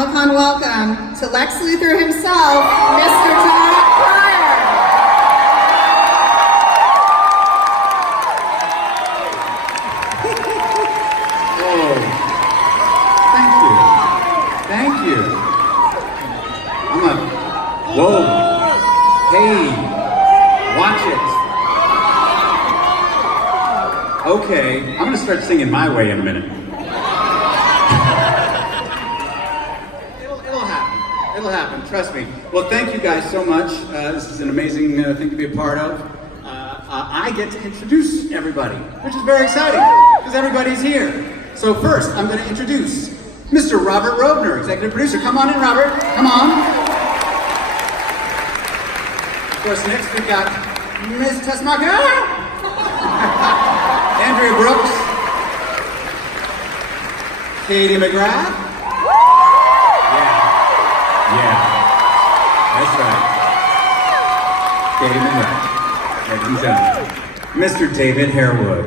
Comic-Con welcome to Lex Luthor himself, Mr. Todd Pryor. Oh, thank you. Thank you. Whoa. Hey, watch it. Okay, I'm gonna start singing my way in a minute. It'll happen, trust me. Well, thank you guys so much. This is an amazing thing to be a part of. I get to introduce everybody, which is very exciting, because everybody's here. So first, I'm gonna introduce Mr. Robert Robner, executive producer. Come on in, Robert, come on. Of course, next we've got Ms. Tessmacher, Andrea Brooks, Katie McGrath. Yeah, that's right. Katie McGrath, ladies and gentlemen. Mr. David Harewood.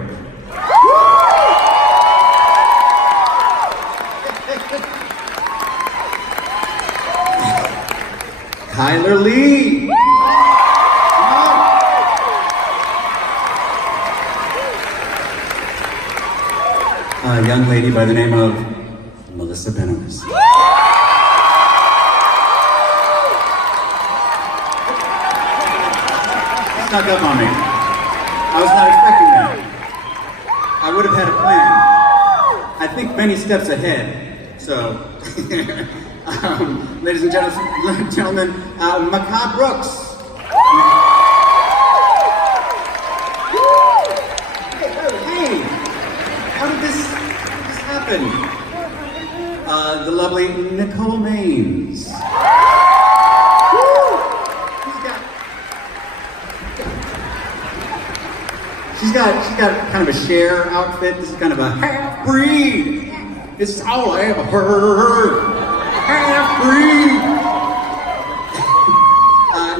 Kyler Lee. A young lady by the name of Melissa Benoist. Snuck up on me. I was not expecting that. I would have had a plan. I think many steps ahead. So, ladies and gentlemen, Macabre Brooks. Hey, how did this happen? The lovely Nicole Maines. She's got kind of a Cher outfit. This is kind of a half-breed. It's all I ever heard. Half-breed.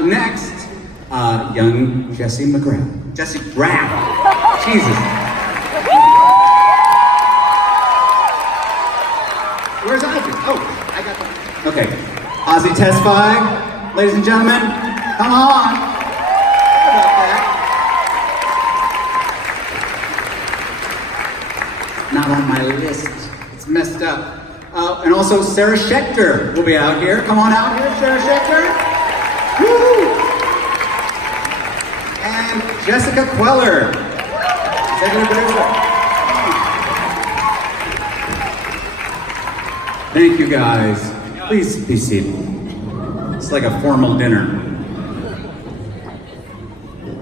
Next, young Jessie McGrath. Jessie Graff. Jesus. Where's Ozzy? Oh, I got that. Okay. Ozzy Tesfaye, ladies and gentlemen, come on. Sorry about that. Not on my list. It's messed up. And also Sarah Schechter will be out here. Come on out here, Sarah Schechter. Woo! And Jessica Queller, executive producer. Thank you guys. Please be seated. It's like a formal dinner.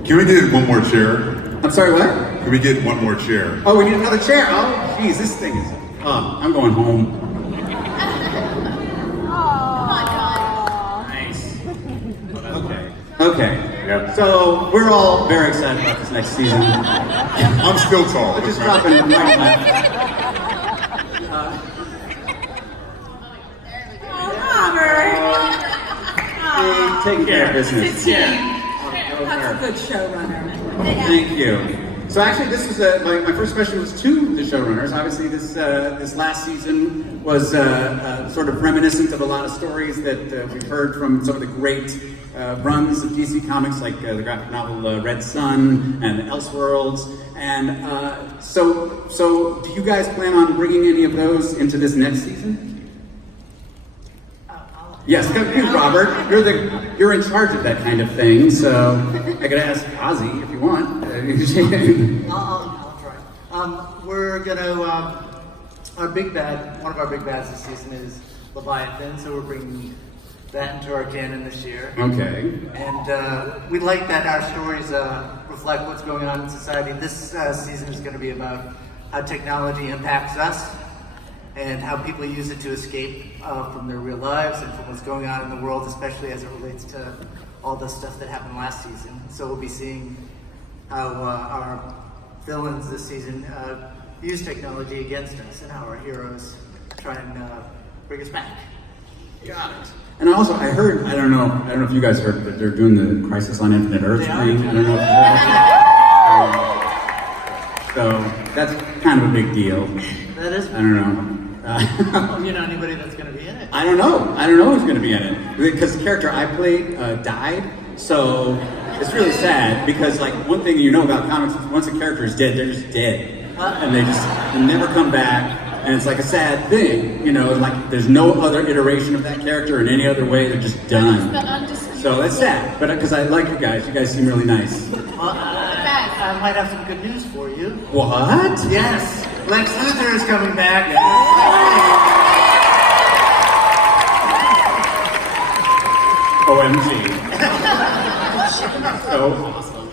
Can we get one more chair? I'm sorry, what? Can we get one more chair? Oh, we need another chair. Oh, geez, this thing is... Oh, I'm going home. Nice. Okay. Yep. So, we're all very excited about this next season. I'm still tall. Just dropping it right now. Taking care of business. That's a good showrunner. Thank you. So actually, this was my first question was to the showrunners. Obviously, this last season was sort of reminiscent of a lot of stories that we've heard from some of the great runs of DC Comics, like the graphic novel Red Sun and Elseworlds. And so do you guys plan on bringing any of those into this next season? Yes, you, Robert. You're in charge of that kind of thing, so I could ask Ozzy if you want. I'll try. We're gonna our big bad. One of our big bads this season is Leviathan, so we're bringing that into our canon this year. Okay. And we like that our stories reflect what's going on in society. This season is going to be about how technology impacts us and how people use it to escape from their real lives and from what's going on in the world, especially as it relates to all the stuff that happened last season. So we'll be seeing how our villains this season use technology against us and how our heroes try and bring us back. Got it. And also, I heard, I don't know if you guys heard that they're doing the Crisis on Infinite Earth thing. I don't know if you heard that. So that's kind of a big deal. That is. I don't know. You know anybody that's going to be in it? I don't know. I don't know who's going to be in it because the character I played died. So it's really sad because like one thing you know about comics is once a character is dead, they're just dead, and they never come back. And it's like a sad thing, you know. Like there's no other iteration of that character in any other way. They're just done. So that's sad. But because I like you guys seem really nice. I might have some good news for you. What? Yes, Lex Luthor is coming back. OMG. So awesome.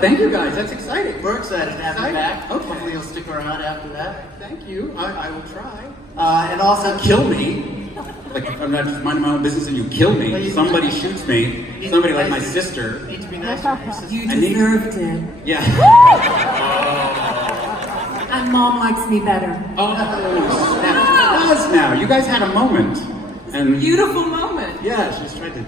Thank you guys, that's exciting. We're excited to have you back. Okay. Hopefully you'll stick around after that. Thank you, I will try. And also, Kill me. Like if I'm not just minding my own business and you kill me, somebody shoots me, somebody like my sister. You need to be nice to your sister. You deserved it. Yeah. And Mom likes me better. Oh, snap. Now, you guys had a moment. And Beautiful moment. yeah, she's tried to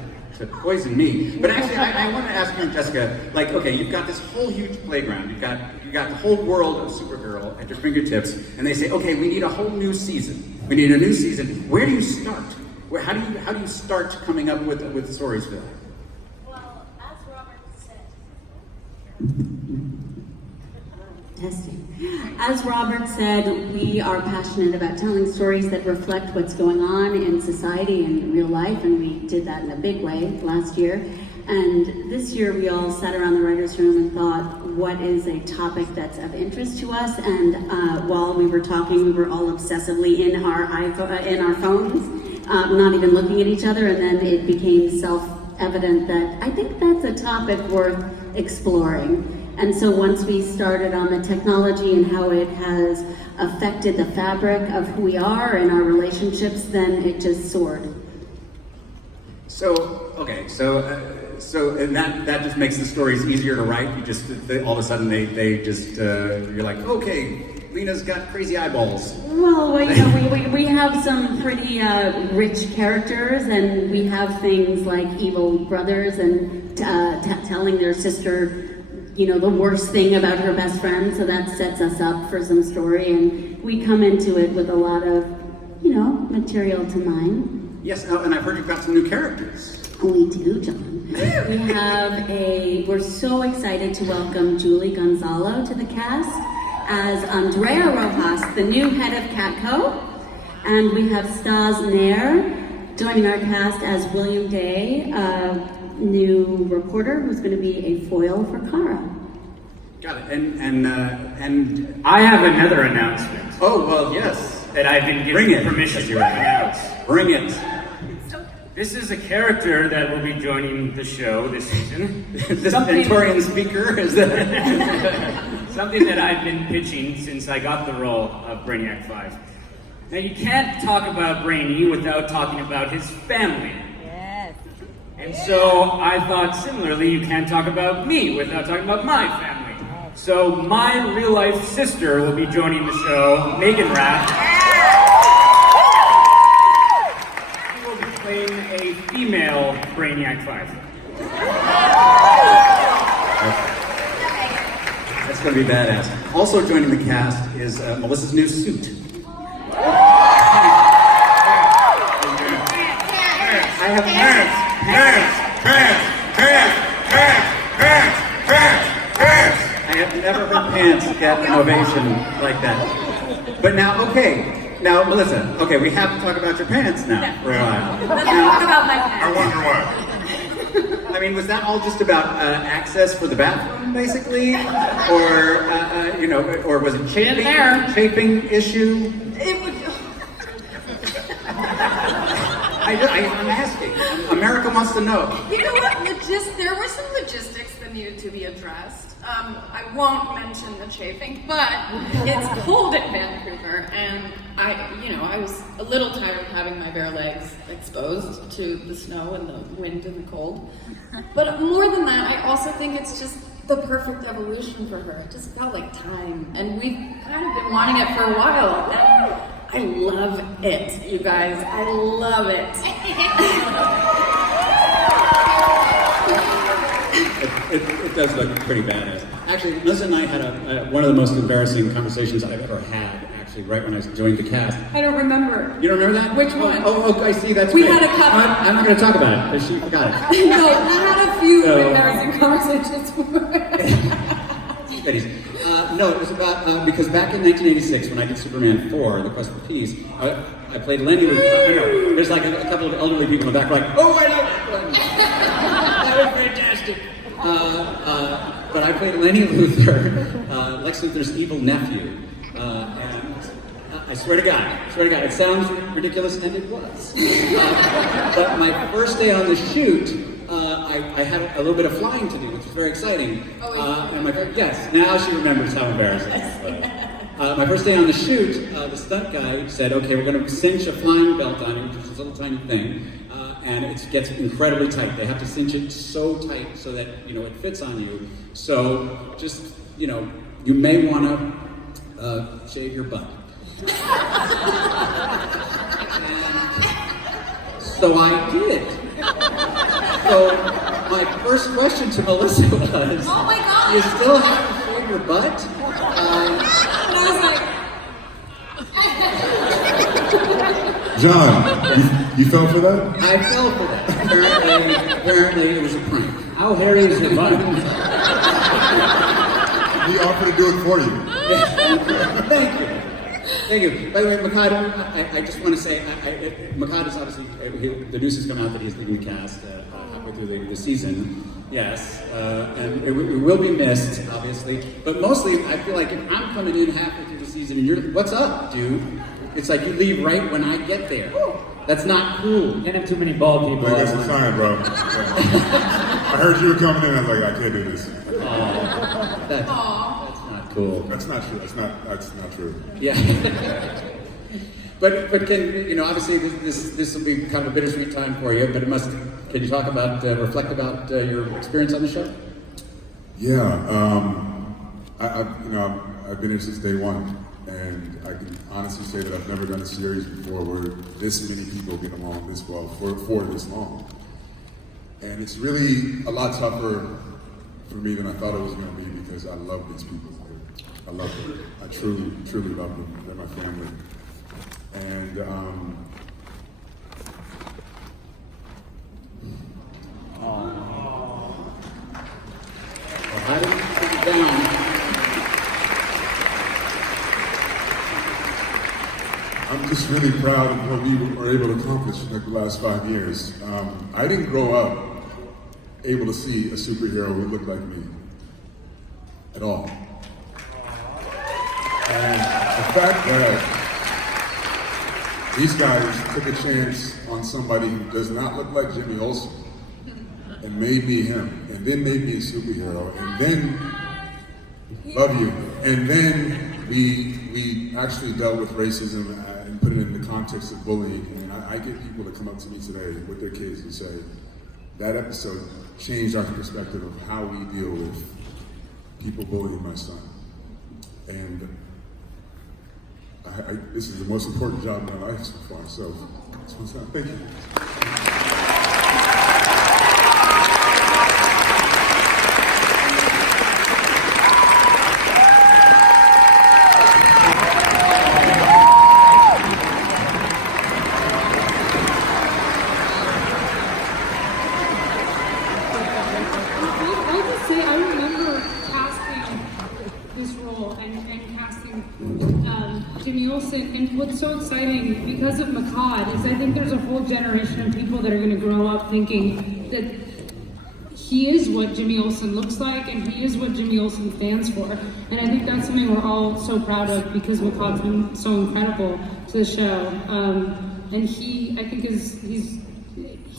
poison me. But actually, I want to ask you, Jessica, like, okay, you've got this whole huge playground. You got the whole world of Supergirl at your fingertips, and they say, okay, we need a whole new season. We need a new season. Where do you start? How do you start coming up with stories for that? Well, as Robert said. Testing. As Robert said, we are passionate about telling stories that reflect what's going on in society and in real life, and we did that in a big way last year. And this year we all sat around the writer's room and thought, what is a topic that's of interest to us? And while we were talking, we were all obsessively in our phones, not even looking at each other, and then it became self-evident that I think that's a topic worth exploring. And so once we started on the technology and how it has affected the fabric of who we are and our relationships, then it just soared. So, okay, so and that just makes the stories easier to write. You just all of a sudden they just you're like, okay, Lena's got crazy eyeballs. Well, you know, we have some pretty rich characters, and we have things like evil brothers and telling their sister, you know, the worst thing about her best friend, so that sets us up for some story, and we come into it with a lot of, you know, material to mine. Yes, and I've heard you've got some new characters. We do, John. We're so excited to welcome Julie Gonzalo to the cast as Andrea Rojas, the new head of Catco, and we have Stas Nair joining our cast as William Day, new reporter who's going to be a foil for Kara. Got it. And I have another announcement oh well, yes. that I've been given permission to announce. Bring it. This is a character that will be joining the show this season. This Victorian speaker is that Something that I've been pitching since I got the role of Brainiac 5. Now you can't talk about Brainy without talking about his family. Yes. And so I thought similarly, you can't talk about me without talking about my family. So my real life sister will be joining the show, Megan Rath. She will be playing a female Brainiac 5. That's going to be badass. Also joining the cast is Melissa's new suit. I have I have never heard pants get an ovation like that. But now, okay. Now, Melissa, okay, we have to talk about your pants now for a while. Let's talk about my I pants. wonder why. I mean, was that all just about access for the bathroom, basically? Or, you know, or was it chafing issue? It would. I'm asking. America wants to know. You know what? There were some logistics that needed to be addressed. I won't mention the chafing, but it's cold at Vancouver, and I was a little tired of having my bare legs exposed to the snow and the wind and the cold. But more than that, I also think it's just the perfect evolution for her. It just felt like time, and we've kind of been wanting it for a while, and I love it, you guys. I love it. It does look pretty badass. Actually, Melissa and I had one of the most embarrassing conversations I've ever had, actually. actually, right when I joined the cast. I don't remember. You don't remember that? Which one? Oh, I see. That's We great. had a couple. I'm not going to talk about it because she forgot it. No, we had a few So- embarrassing conversations. No, it was about because back in 1986 when I did Superman 4, The Quest for Peace, I played Lenny. There's like a couple of elderly people in the back like, oh, I know that one. That was fantastic. But I played Lenny Luthor, Lex Luthor's evil nephew, and I swear to God, it sounds ridiculous, and it was. But my first day on the shoot, I had a little bit of flying to do, which was very exciting. Yes, now she remembers how embarrassing it was. My first day on the shoot, the stunt guy said, okay, we're going to cinch a flying belt on you, which is a little tiny thing, and it gets incredibly tight. They have to cinch it so tight so that, it fits on you. So just, you may want to shave your butt. So I did. So my first question to Melissa was, Oh my God. you still have to shave your butt? And I was like, John, you fell for that? I fell for that. Apparently it was a prank. How hairy is your butt? We offered to do it for you. Thank you. By the way, Makad, I just want to say, Makad is obviously, the news has come out that he's leaving the cast halfway through the season. Yes, and it will be missed, obviously. But mostly, I feel like if I'm coming in halfway through the season and you're, what's up, dude? It's like you leave right when I get there. That's not cool. You can't have too many bald people. Like, that's a sign, bro. Yeah. I heard you were coming in, I was like, I can't do this. That's not cool. That's not true. That's not true. Yeah. but can obviously this will be kind of a bittersweet time for you. But can you talk about reflect about your experience on the show? Yeah. I've been here since day one, and I can honestly say that I've never done a series before where this many people get along this well for this long. And it's really a lot tougher for me than I thought it was going to be because I love these people. I love them. I truly, truly love them. They're my family. And How did you put it down? I'm just really proud of what we were able to accomplish in the last 5 years. I didn't grow up able to see a superhero who looked like me at all. And the fact that these guys took a chance on somebody who does not look like Jimmy Olsen and made me him, and then made me a superhero, and then love you, and then we actually dealt with racism and put it in the context of bullying. And I get people that come up to me today with their kids and say, that episode changed our perspective of how we deal with people bullying my son. And this is the most important job in my life so far, so thank you. I just say I remember casting this role and casting Jimmy Olsen, and what's so exciting because of Makad is I think there's a whole generation of people that are going to grow up thinking that he is what Jimmy Olsen looks like and he is what Jimmy Olsen stands for. And I think that's something we're all so proud of because Makad's been so incredible to the show. And he, I think,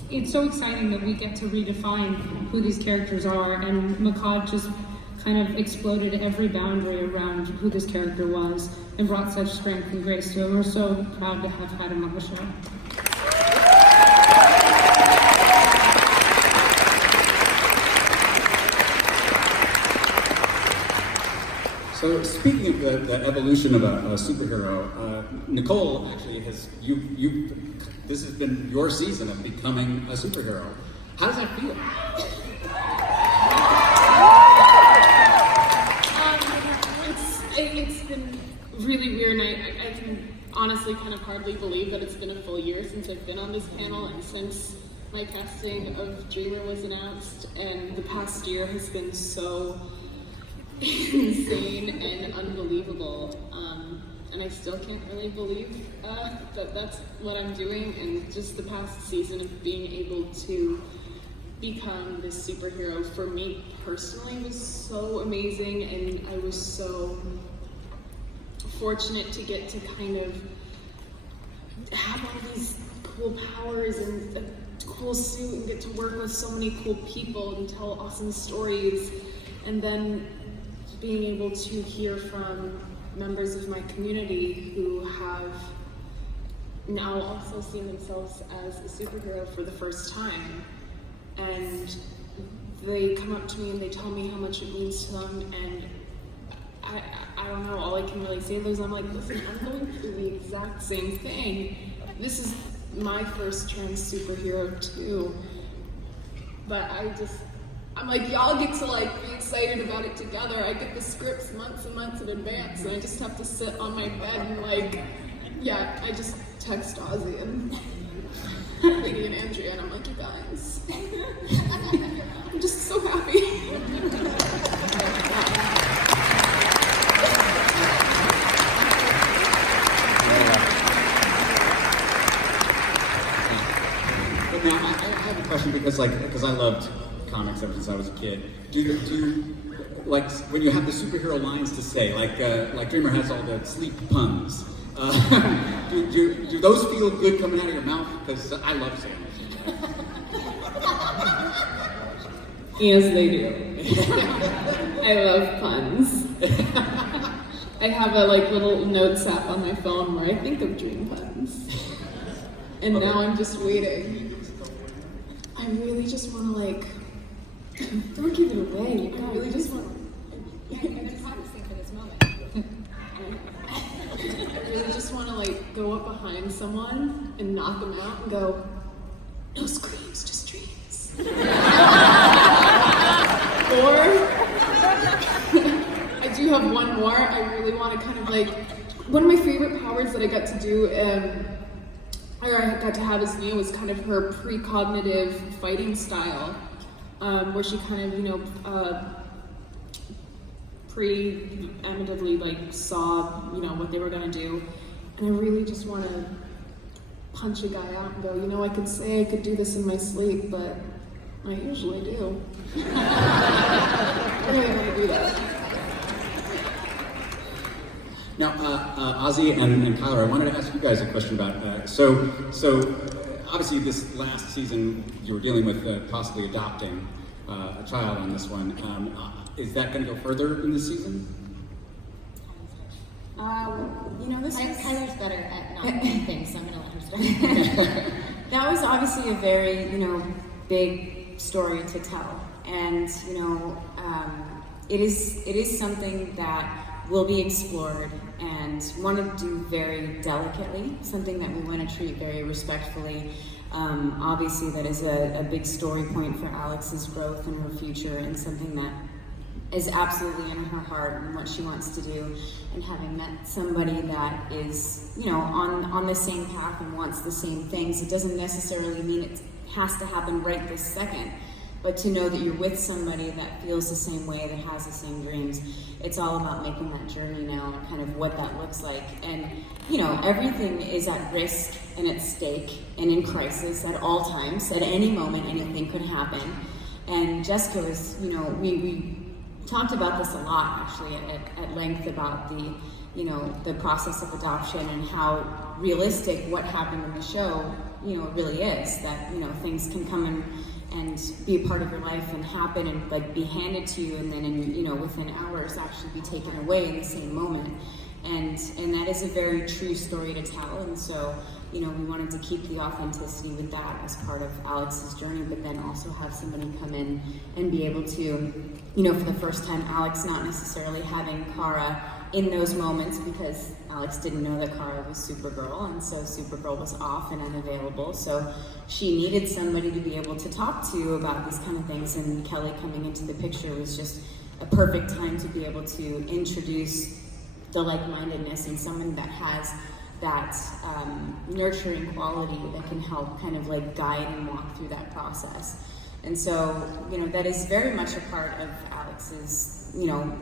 it's so exciting that we get to redefine who these characters are, and Makad just kind of exploded every boundary around who this character was and brought such strength and grace to him. We're so proud to have had him on the show. So speaking of the evolution of a superhero, Nicole actually this has been your season of becoming a superhero. How does that feel? It's been really weird, and I can honestly kind of hardly believe that it's been a full year since I've been on this panel and since my casting of Dreamer was announced, and the past year has been so insane and unbelievable, and I still can't really believe that that's what I'm doing, and just the past season of being able to become this superhero for me personally was so amazing, and I was so fortunate to get to kind of have all these cool powers and a cool suit and get to work with so many cool people and tell awesome stories, and then being able to hear from members of my community who have now also seen themselves as a superhero for the first time, and they come up to me and they tell me how much it means to them, and I don't know, all I can really say is I'm like, listen, I'm going through the exact same thing. This is my first trans superhero too, but I'm like, y'all get to like be excited about it together. I get the scripts months and months in advance, and I just have to sit on my bed and like, yeah, I just text Ozzy and Katie and Andrea, and I'm like, you guys, I'm just so happy. Now, I have a question because I loved comics ever since I was a kid. Do you like when you have the superhero lines to say, like Dreamer has all the sleep puns? Do those feel good coming out of your mouth? Because I love saying them. Yes, they do. I love puns. I have a little notes app on my phone where I think of dream puns. And Okay. now I'm just waiting. I really just want to don't give it away. I really just want to. I've been practicing for this moment. I really just want to go up behind someone and knock them out and go, no screams, just dreams. Or I do have one more. I really want to kind of one of my favorite powers that I got to do. Or I got to have as Lena was kind of her precognitive fighting style, where she kind of, preemptively saw, what they were gonna do, and I really just want to punch a guy out and go, I could say I could do this in my sleep, but I usually do. I really want to do that. Now, Ozzy and Kyler, I wanted to ask you guys a question about so obviously this last season you were dealing with possibly adopting a child on this one. Is that going to go further in this season? Kyler's better at not doing things, so I'm going to let her start. That was obviously a very, big story to tell, and it is something that will be explored and want to do very delicately, something that we want to treat very respectfully. Obviously that is a big story point for Alex's growth and her future, and something that is absolutely in her heart and what she wants to do. And having met somebody that is, on the same path and wants the same things, it doesn't necessarily mean it has to happen right this second. But to know that you're with somebody that feels the same way, that has the same dreams, it's all about making that journey now and kind of what that looks like. And, everything is at risk and at stake and in crisis at all times. At any moment, anything could happen. And Jessica was, we talked about this a lot, actually, at length about the process of adoption and how realistic what happened in the show, really is. That, things can come and be a part of your life and happen and be handed to you, and then within hours actually be taken away in the same moment. And that is a very true story to tell. And so, we wanted to keep the authenticity with that as part of Alex's journey, but then also have somebody come in and be able to, for the first time, Alex not necessarily having Kara in those moments, because Alex didn't know that Kara was Supergirl, and so Supergirl was off and unavailable. So she needed somebody to be able to talk to about these kind of things, and Kelly coming into the picture was just a perfect time to be able to introduce the like-mindedness and someone that has that nurturing quality that can help kind of like guide and walk through that process. And so, you know, that is very much a part of Alex's, you know,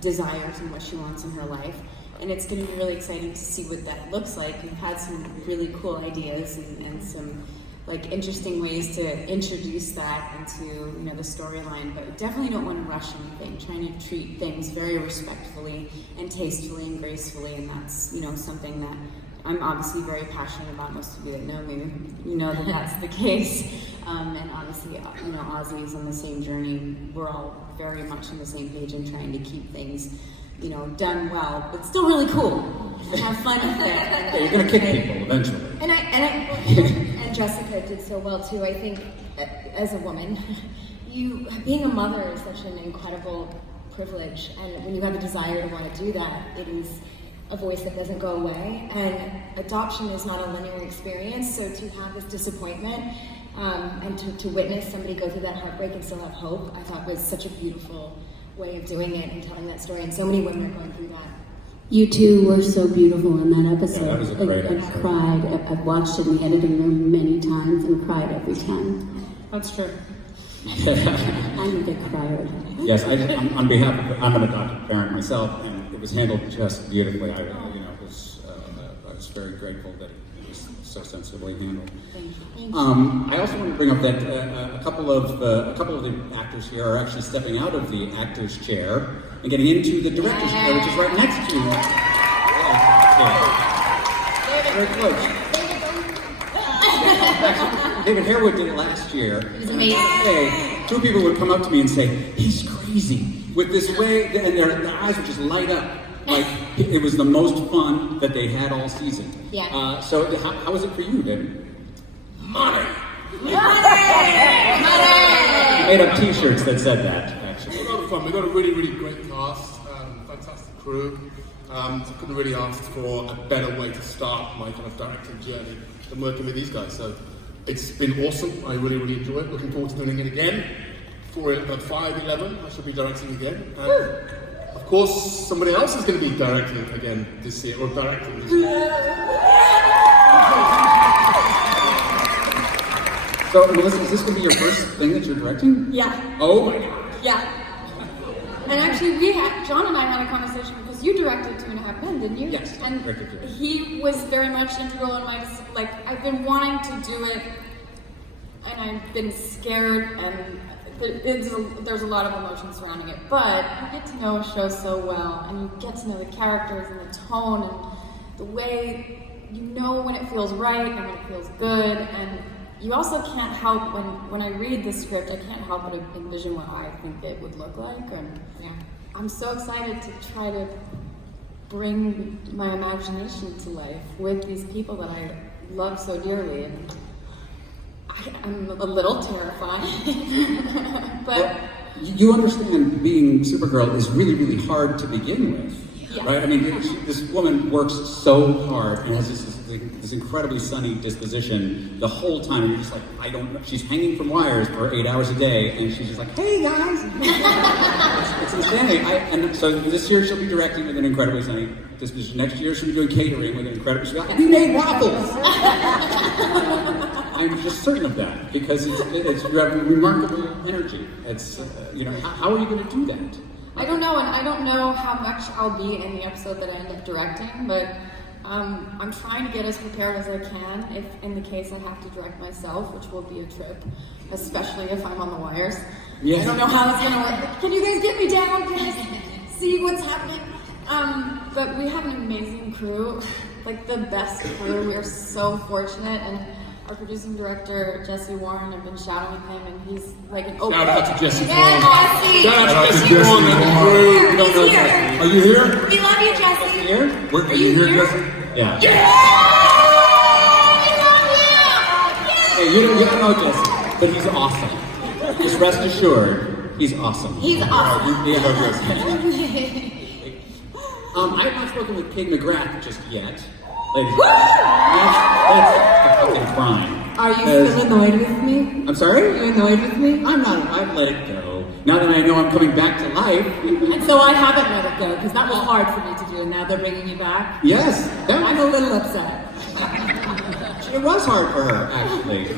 desires and what she wants in her life. And it's going to be really exciting to see what that looks like. We've had some really cool ideas and some like interesting ways to introduce that into, you know, the storyline, but we definitely don't want to rush anything, trying to treat things very respectfully and tastefully and gracefully, and that's, you know, something that I'm obviously very passionate about. Most of you that know me, you know that that's the case. And obviously, you know, Ozzy is on the same journey. We're all very much on the same page in trying to keep things, you know, done well, but still really cool. And have fun with it. Yeah, you're gonna kick people eventually. And Jessica did so well too. I think, as a woman, being a mother is such an incredible privilege, and when you have the desire to want to do that, it is a voice that doesn't go away. And adoption is not a linear experience, so to have this disappointment and to witness somebody go through that heartbreak and still have hope, I thought was such a beautiful way of doing it and telling that story. And so many women are going through that. You two were so beautiful in that episode. Yeah, that was a great I episode. cried. I've watched it in the editing room many times and cried every time. That's true. I'm a big crier. Yes, on behalf of, I'm an adopted parent myself, and it was handled just beautifully. I was very grateful that it was so sensibly handled. Thank you. I also want to bring up that a couple of the actors here are actually stepping out of the actor's chair and getting into the director's chair, which is right next to very close. Actually, David Harewood did it last year. It was amazing. Two people would come up to me and say, "He's crazy," with this way, and their eyes would just light up. Like, it was the most fun that they had all season. Yeah. So how was it for you, David? Money! Money! I made up t-shirts that said that, actually. A lot of fun. We've got a really, really great cast, fantastic crew. So I couldn't really ask for a better way to start my kind of directing journey than working with these guys. So it's been awesome. I really, really enjoy it. Looking forward to doing it again. For 5/11, I shall be directing again. Of course, somebody else is going to be directing again this year, or directing this year. So, Melissa, is this going to be your first thing that you're directing? Yeah. Oh my God. Yeah. And actually, John and I had a conversation because you directed 2.5 Men, didn't you? Yes, And directed 2. he was very much integral in my, like, I've been wanting to do it, and I've been scared, and there's a lot of emotion surrounding it. But you get to know a show so well, and you get to know the characters and the tone and the way you know when it feels right and when it feels good, and you also can't help, when I read the script, I can't help but envision what I think it would look like. And yeah, I'm so excited to try to bring my imagination to life with these people that I love so dearly. And I'm a little terrified, but... Well, you understand being Supergirl is really, really hard to begin with, yeah. right? I mean, this woman works so hard and has this incredibly sunny disposition the whole time, and you're just like, I don't know. She's hanging from wires for 8 hours a day, and she's just like, hey guys! it's insanity. And so this year she'll be directing with an incredibly sunny disposition. Next year she'll be doing catering with an incredibly sunny. We made waffles! I'm just certain of that, because you have remarkable energy. It's, how are you going to do that? I don't know, and I don't know how much I'll be in the episode that I end up directing, but I'm trying to get as prepared as I can if in the case I have to direct myself, which will be a trip, especially if I'm on the wires. Yes. I don't know how it's going to work. Can you guys get me down? Can I see what's happening? But we have an amazing crew, like the best crew. We are so fortunate, and our producing director, Jesse Warren, I've been shadowing him, and he's like an open... Shout out to Jesse Yeah, Warren. Jesse! Shout out to Jesse Jesse Warren and the crew. We don't know He's here. Jesse. Are you here? We love you, Jesse! Here? Are you here, Jesse? Yeah. We love you! Hey, you don't know Jesse, but he's awesome. Just rest assured, he's awesome. He's awesome. Yeah, I have not spoken with Kate McGrath just yet. Ladies, that's a fucking crime. Are you still annoyed with me? I'm sorry? Are you annoyed with me? I'm not. I've let it go. Now that I know I'm coming back to life. And so I haven't let it go, because that was hard for me to do, and now they're bringing you back? Yes. I'm a little upset. It was hard for her, actually.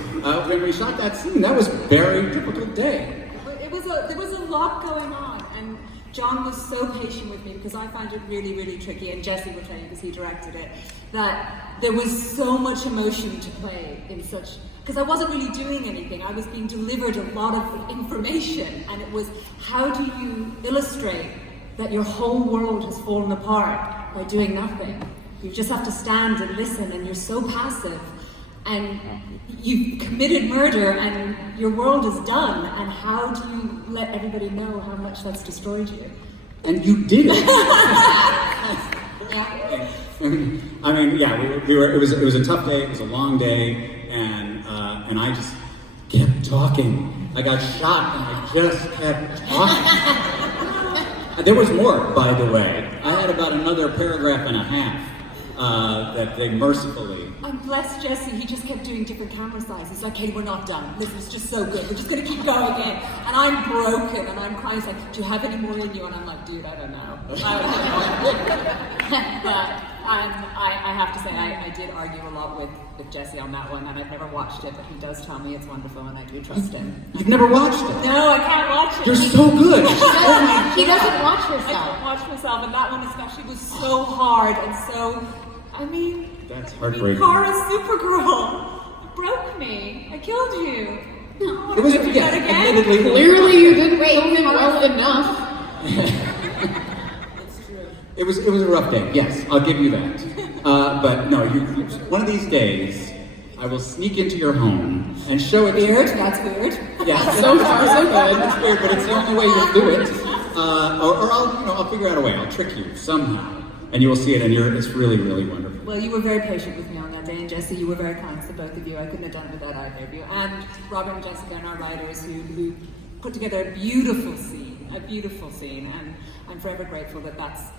When we shot that scene, that was a very difficult day. There was a lot going on, and John was so patient with me because I found it really, really tricky, and Jesse will tell you because he directed it, that there was so much emotion to play in such, because I wasn't really doing anything. I was being delivered a lot of information, and it was, how do you illustrate that your whole world has fallen apart by doing nothing? You just have to stand and listen, and you're so passive, and you've committed murder, and your world is done, and how do you let everybody know how much that's destroyed you? And you did it. Yeah. I mean, yeah, it was a tough day. It was a long day, and I just kept talking. I got shot, and I just kept talking. There was more, by the way. I had about another paragraph and a half that they mercifully. Bless Jesse, he just kept doing different camera sizes. Like, hey, we're not done. This is just so good. We're just going to keep going in. And I'm broken, and I'm crying. He's like, do you have any more in you? And I'm like, dude, I don't know. But I have to say, I did argue a lot with Jesse on that one, and I've never watched it, but he does tell me it's wonderful, and I do trust him. You've never watched it? No, I can't watch it. You're so good. She doesn't watch herself. I don't watch myself, and that one especially was so hard, and so, I mean, that's heartbreaking. Kara's Supergirl. You broke me. I killed you. No, it was, yeah, admittedly. Clearly you didn't kill him well enough. It was a rough day, yes, I'll give you that. But no, one of these days, I will sneak into your home and show it to you. Weird? That's weird. Yeah. So far, so good. It's weird, but it's the only way you'll do it. Or I'll figure out a way. I'll trick you somehow, and you will see it, and it's really, really wonderful. Well, you were very patient with me on that day, and Jesse, you were very kind to both of you. I couldn't have done it without either of you. And Robert and Jessica and our writers who put together a beautiful scene, and I'm forever grateful that that's.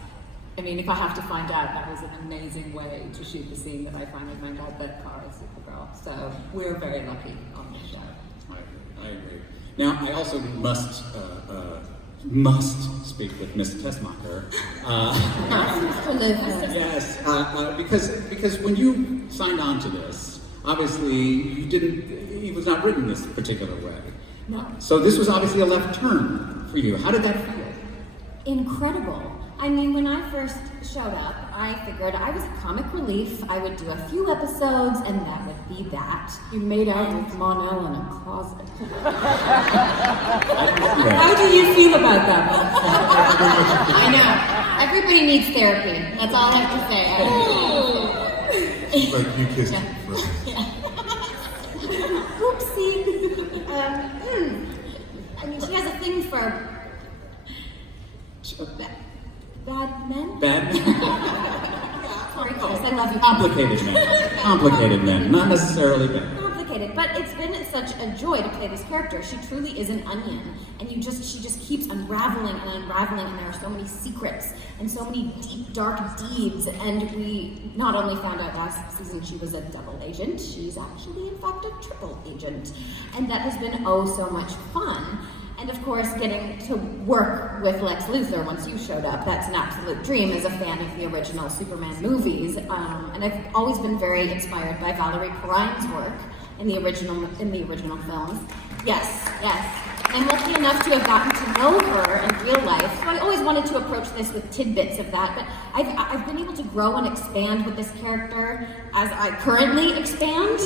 I mean, if I have to find out, that was an amazing way to shoot the scene that I finally found out that Kara is Supergirl. So we're very lucky on this show. I agree. Now, I also must speak with Miss Tessmacher. Yes, because when you signed on to this, obviously it was not written this particular way. No. So this was obviously a left turn for you. How did that feel? Incredible. I mean, when I first showed up, I figured I was a comic relief. I would do a few episodes, and that would be that. You made out with Mon-El in a closet. How do you feel about that? I know. Everybody needs therapy. That's all I have to say. It's like you kissed me. Oopsie. I mean, she has a thing for bad men? Bad men? Sorry, Chris, I love you. Complicated men, not necessarily bad. Complicated, but it's been such a joy to play this character. She truly is an onion, and she just keeps unraveling, and there are so many secrets and so many deep, dark deeds. And we not only found out last season she was a double agent, she's actually in fact a triple agent, and that has been oh so much fun. And of course, getting to work with Lex Luthor once you showed up, that's an absolute dream as a fan of the original Superman movies. And I've always been very inspired by Valerie Perrine's work in the original films. Yes. I'm lucky enough to have gotten to know her in real life. So I always wanted to approach this with tidbits of that, but I've been able to grow and expand with this character as I currently expand.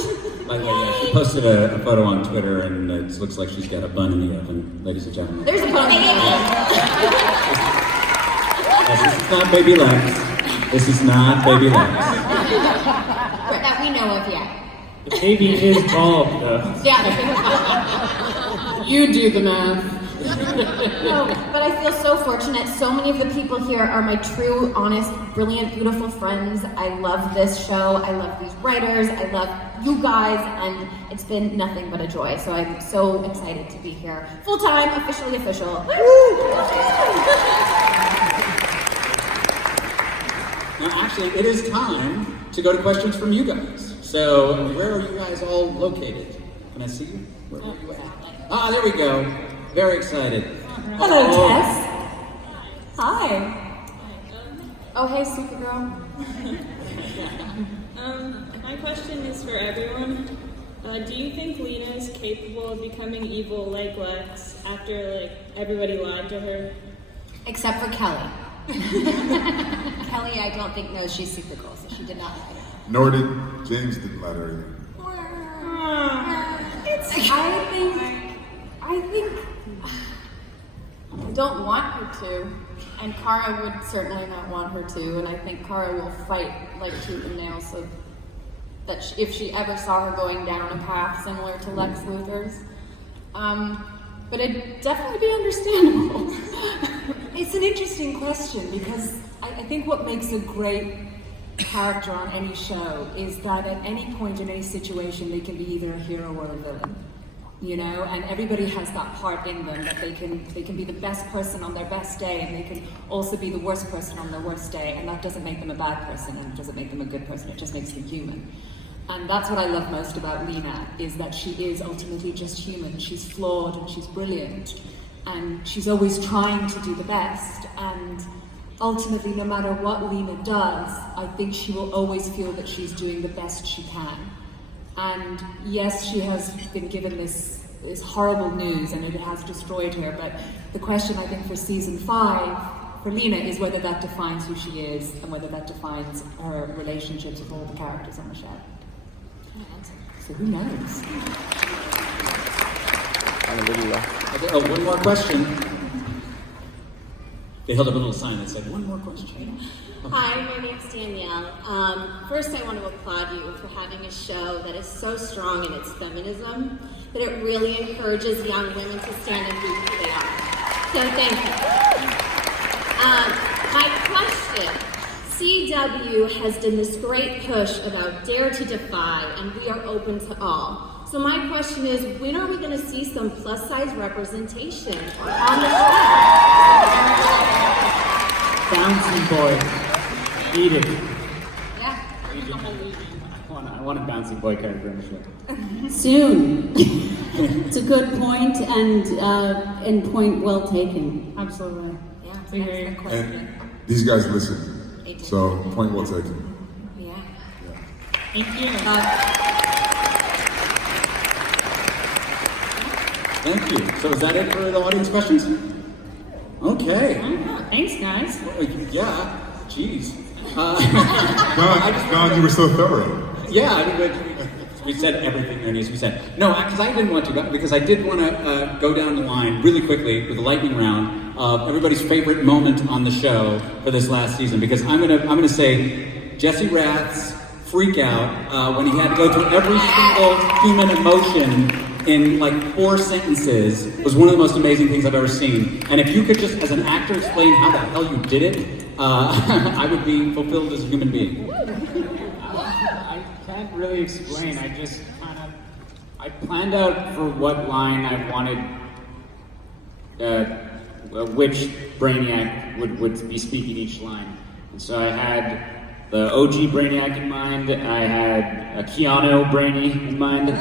By the way, she posted a photo on Twitter, and it looks like she's got a bun in the oven, ladies and gentlemen. There's a bun in the oven. This is not baby Lex. This is not baby Lex. That we know of yet. The baby is bald, though. Yeah. You do the math. No, but I feel so fortunate. So many of the people here are my true, honest, brilliant, beautiful friends. I love this show. I love these writers. I love you guys, and it's been nothing but a joy. So I'm so excited to be here. Full-time, officially official. Now, actually, it is time to go to questions from you guys. So, where are you guys all located? Can I see you? Where are you at? Ah, there we go. Very excited. Hello, Oh. Tess. Hi. Oh, hey, Supergirl. My question is for everyone. Do you think Lena is capable of becoming evil like Lex after everybody lied to her? Except for Kelly. Kelly, I don't think knows she's Supergirl, so she did not lie. Nor did James didn't lie to her either. I think I don't want her to, and Kara would certainly not want her to, and I think Kara will fight like tooth and nail so that if she ever saw her going down a path similar to Lex Luthor's. But it'd definitely be understandable. It's an interesting question because I think what makes a great character on any show is that at any point in any situation they can be either a hero or a villain, you know, and everybody has that part in them that they can be the best person on their best day and they can also be the worst person on their worst day, and that doesn't make them a bad person and it doesn't make them a good person, it just makes them human. And that's what I love most about Lena, is that she is ultimately just human. She's flawed and she's brilliant and she's always trying to do the best, and ultimately, no matter what Lena does, I think she will always feel that she's doing the best she can. And yes, she has been given this horrible news and it has destroyed her, but the question I think for season 5 for Lena is whether that defines who she is and whether that defines her relationships with all the characters on the show. So who knows? Oh, one more question. They held up a little sign that said, one more question. Hi, my name's Danielle. First, I want to applaud you for having a show that is so strong in its feminism that it really encourages young women to stand and be who they are. So thank you. My question, CW has done this great push about Dare to Defy, and we are open to all. So my question is, when are we going to see some plus-size representation on the show? Bouncing boy. Eat it. Yeah. I want a bouncing boy character in the show. Soon. It's a good point and point well taken. Absolutely. Yeah, We hear you. And these guys listen. So, point well taken. Yeah. Thank you. Thank you. So is that it for the audience questions? Okay. Thanks, guys. Yeah. Jeez. Don, you were so thorough. Yeah, I mean, we said everything there needs to be said. No, because I didn't want to, because I did want to go down the line really quickly with a lightning round of everybody's favorite moment on the show for this last season. Because I'm gonna say Jesse Rath's freak out when he had to go through every single human emotion in like 4 sentences was one of the most amazing things I've ever seen. And if you could just, as an actor, explain how the hell you did it, I would be fulfilled as a human being. I can't really explain. I just I planned out for what line I wanted, which Brainiac would be speaking each line. And so I had the OG Brainiac in mind. I had a Keanu Brainy in mind.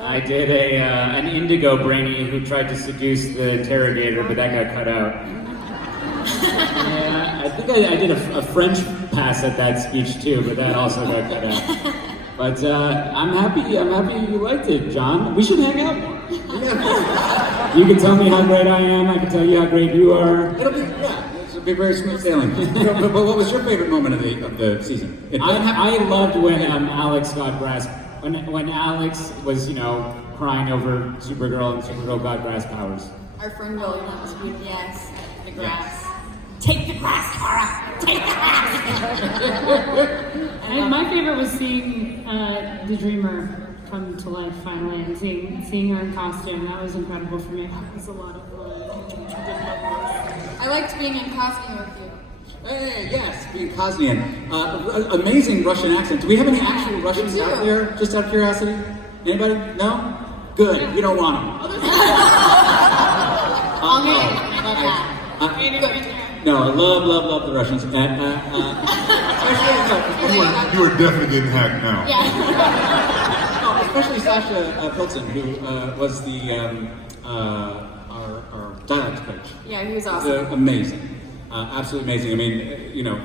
I did an Indigo Brainy who tried to seduce the interrogator, but that got cut out. Yeah, I think I did a French pass at that speech too, but that also got cut out. But I'm happy you liked it, John. We should hang out more. You can tell me how great I am. I can tell you how great you are. It'll be very smooth sailing. But what was your favorite moment of the season? I loved when Alex got grass. When Alex was, crying over Supergirl and Supergirl got grass powers. Our friend Will, that was beautiful. Yes, the grass. Take the grass, Kara! Take the grass! And my favorite was seeing the Dreamer come to life finally, and seeing her in costume. That was incredible for me. That was a lot of fun. I liked being in costume with you. Hey, yes, being Kosnian. Amazing Russian accent. Do we have any actual Russians out there, just out of curiosity? Anybody? No? Good, we don't want them. No, I love the Russians. And, You are definitely getting hacked now. no, especially Sasha Pilson, who was our dialect coach. Yeah, he was awesome. Amazing. Absolutely amazing. I mean, you know,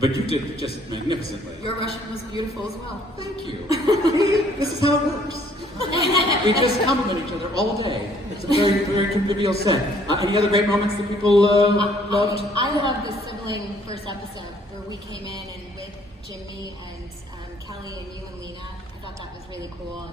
but you did just magnificently. Your Russian was beautiful as well. Thank you. This is how it works. We just compliment each other all day. It's a very convivial set. Any other great moments that people loved? I love the sibling first episode where we came in and with Jimmy and Kelly and you and Lena. I thought that was really cool.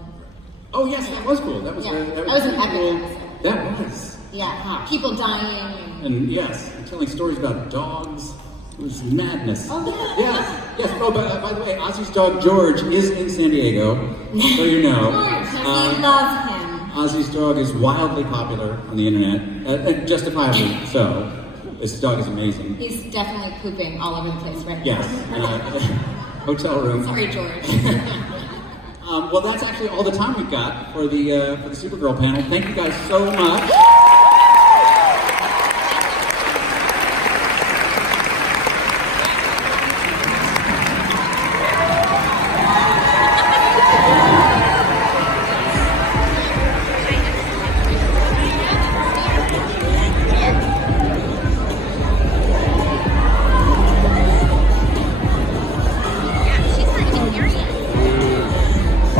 Oh yes, that was cool. That was Yeah, that was an cool. epic episode. That was. Yeah, people dying. And yes, and telling stories about dogs. It was madness. Oh yeah. Yes. Oh, by the way, Ozzy's dog George is in San Diego, so you know. We love him. Ozzy's dog is wildly popular on the internet, and justifiably so. This dog is amazing. He's definitely pooping all over the place right Yes. Hotel room. Sorry, George. Well, that's actually all the time we've got for the Supergirl panel. Thank you guys so much.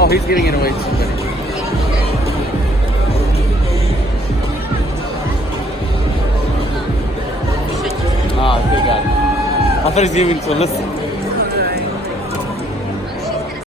Oh, he's getting it away to somebody. Ah, I feel bad. I thought he was giving to listen.